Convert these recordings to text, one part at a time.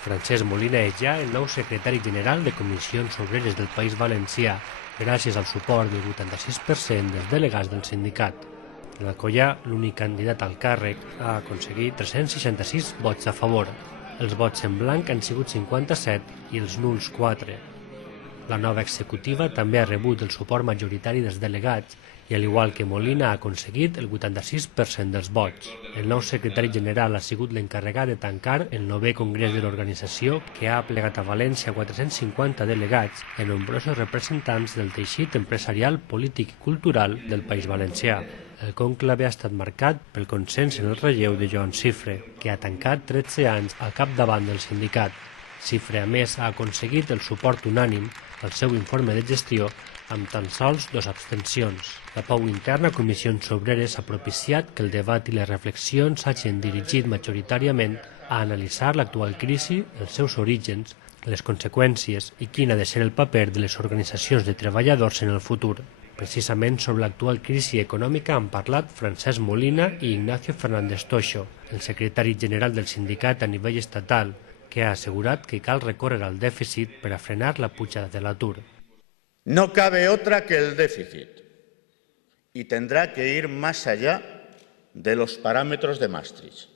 Francesc Molina és ja el nou secretari general de Comissions Obreres del País Valencià, gràcies al suport del 86% dels delegats del sindicat. En Alcoià, l'únic candidat al càrrec ha aconseguit 366 vots a favor. Els vots en blanc han sigut 57 i els nuls 4. La nova executiva també ha rebut el suport majoritari dels delegats i, al igual que Molina, ha aconseguit el 86% dels vots. El nou secretari general ha sigut l'encarregat de tancar el 9è congrés de l'organització, que ha plegat a València 450 delegats i nombrosos representants del teixit empresarial, polític i cultural del País Valencià. El conclave ha estat marcat pel consens en el relleu de Joan Cifre, que ha tancat 13 anys al capdavant del sindicat. Cifre, a més, ha aconseguit el suport unànim al seu informe de gestió amb tan sols 2 abstencions. La pau interna a Comissions Obreres ha propiciat que el debat i les reflexions s'hagin dirigit majoritàriament a analitzar l'actual crisi, els seus orígens, les conseqüències i quin ha de ser el paper de les organitzacions de treballadors en el futur. Precisament sobre l'actual crisi econòmica han parlat Francesc Molina i Ignacio Fernández Toixo, el secretari general del sindicat a nivell estatal, que ha assegurat que cal recórrer al dèficit per a frenar la pujada de l'atur. No cabe otra que el déficit y tendrá que ir más allá de los parámetros de Maastricht.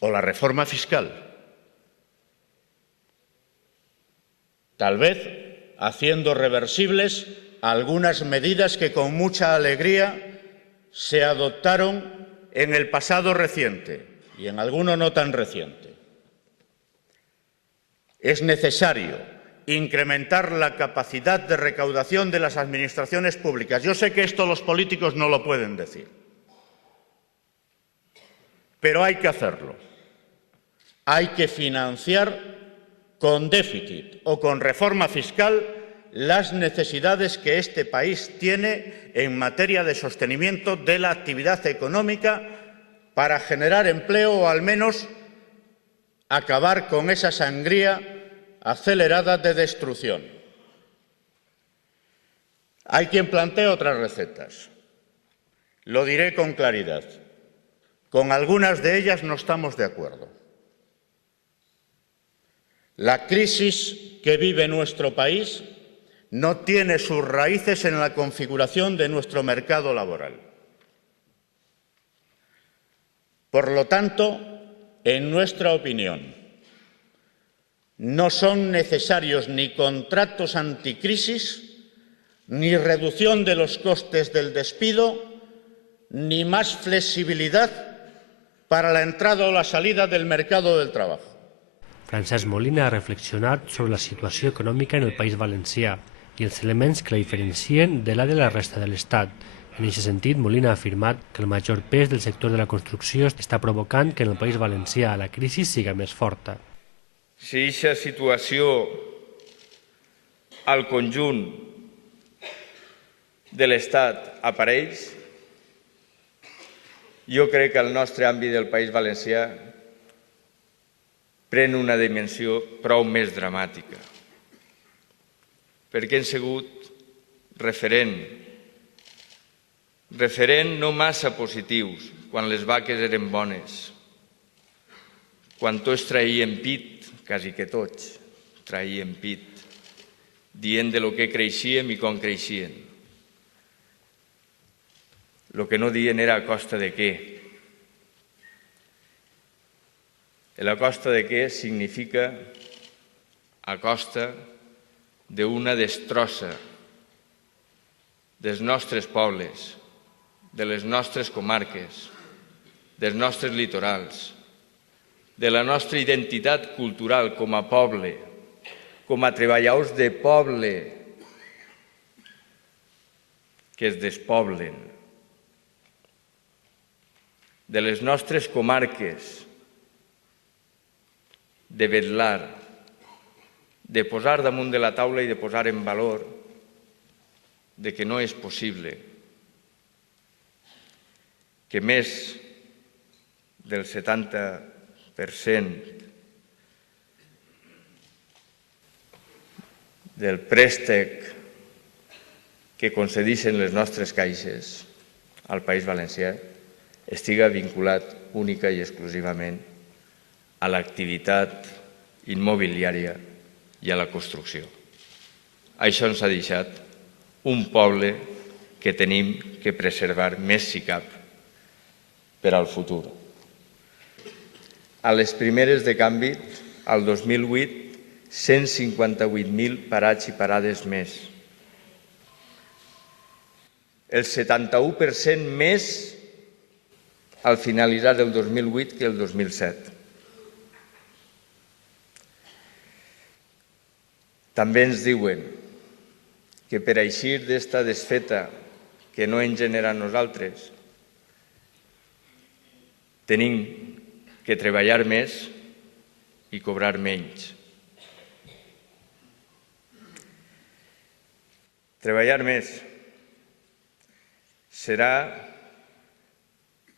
O la reforma fiscal. Tal vez haciendo reversibles algunas medidas que con mucha alegría se adoptaron en el pasado reciente y en alguno no tan reciente. Es necesario incrementar la capacidad de recaudación de las administraciones públicas. Yo sé que esto los políticos no lo pueden decir, pero hay que hacerlo. Hay que financiar con déficit o con reforma fiscal las necesidades que este país tiene en materia de sostenimiento de la actividad económica para generar empleo o al menos acabar con esa sangría acelerada de destrucción. Hay quien plantea otras recetas. Lo diré con claridad. Con algunas de ellas no estamos de acuerdo. La crisis que vive nuestro país no tiene sus raíces en la configuración de nuestro mercado laboral. Por lo tanto, en nuestra opinión, no son necesarios ni contratos anticrisis, ni reducción de los costes del despido, ni más flexibilidad para la entrada o la salida del mercado del trabajo. Francesc Molina ha reflexionat sobre la situació econòmica en el País Valencià i els elements que la diferencien de la de la resta de l'Estat. En aquest sentit, Molina ha afirmat que el major pes del sector de la construcció està provocant que en el País Valencià la crisi siga més forta. Si aquesta situació al conjunt de l'Estat apareix, jo crec que el nostre àmbit del País Valencià pren una dimensió prou més dramàtica, perquè hem sigut referent no massa positius quan les vaques eren bones, quan tots traïen pit, quasi que tots traïen pit, dient de lo que creixíem i com creixien. El que no dien era a costa de què. La costa de què significa a costa d'una destrossa dels nostres pobles, de les nostres comarques, dels nostres litorals, de la nostra identitat cultural com a poble, com a treballadors de poble que es despoblen, de les nostres comarques, de vetllar, de posar damunt de la taula i de posar en valor de que no és possible que més del 70% del préstec que concedeixen les nostres caixes al País Valencià estiga vinculat única i exclusivament a l'activitat immobiliària i a la construcció. Això ens ha deixat un poble que tenim que preservar més si cap per al futur. A les primeres de canvi, al 2008, 158.000 parats i parades més. El 71% més al finalitzar el 2008 que el 2007. També ens diuen que per eixir d'esta desfeta que no ens genera a nosaltres, tenim que treballar més i cobrar menys. Treballar més serà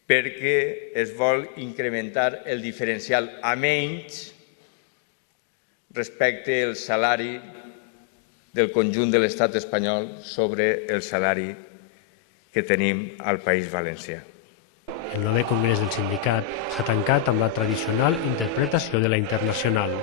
perquè es vol incrementar el diferencial a menys respecte al salari del conjunt de l'estat espanyol sobre el salari que tenim al País Valencià. El 9è congrés del sindicat s'ha tancat amb la tradicional interpretació de la Internacional.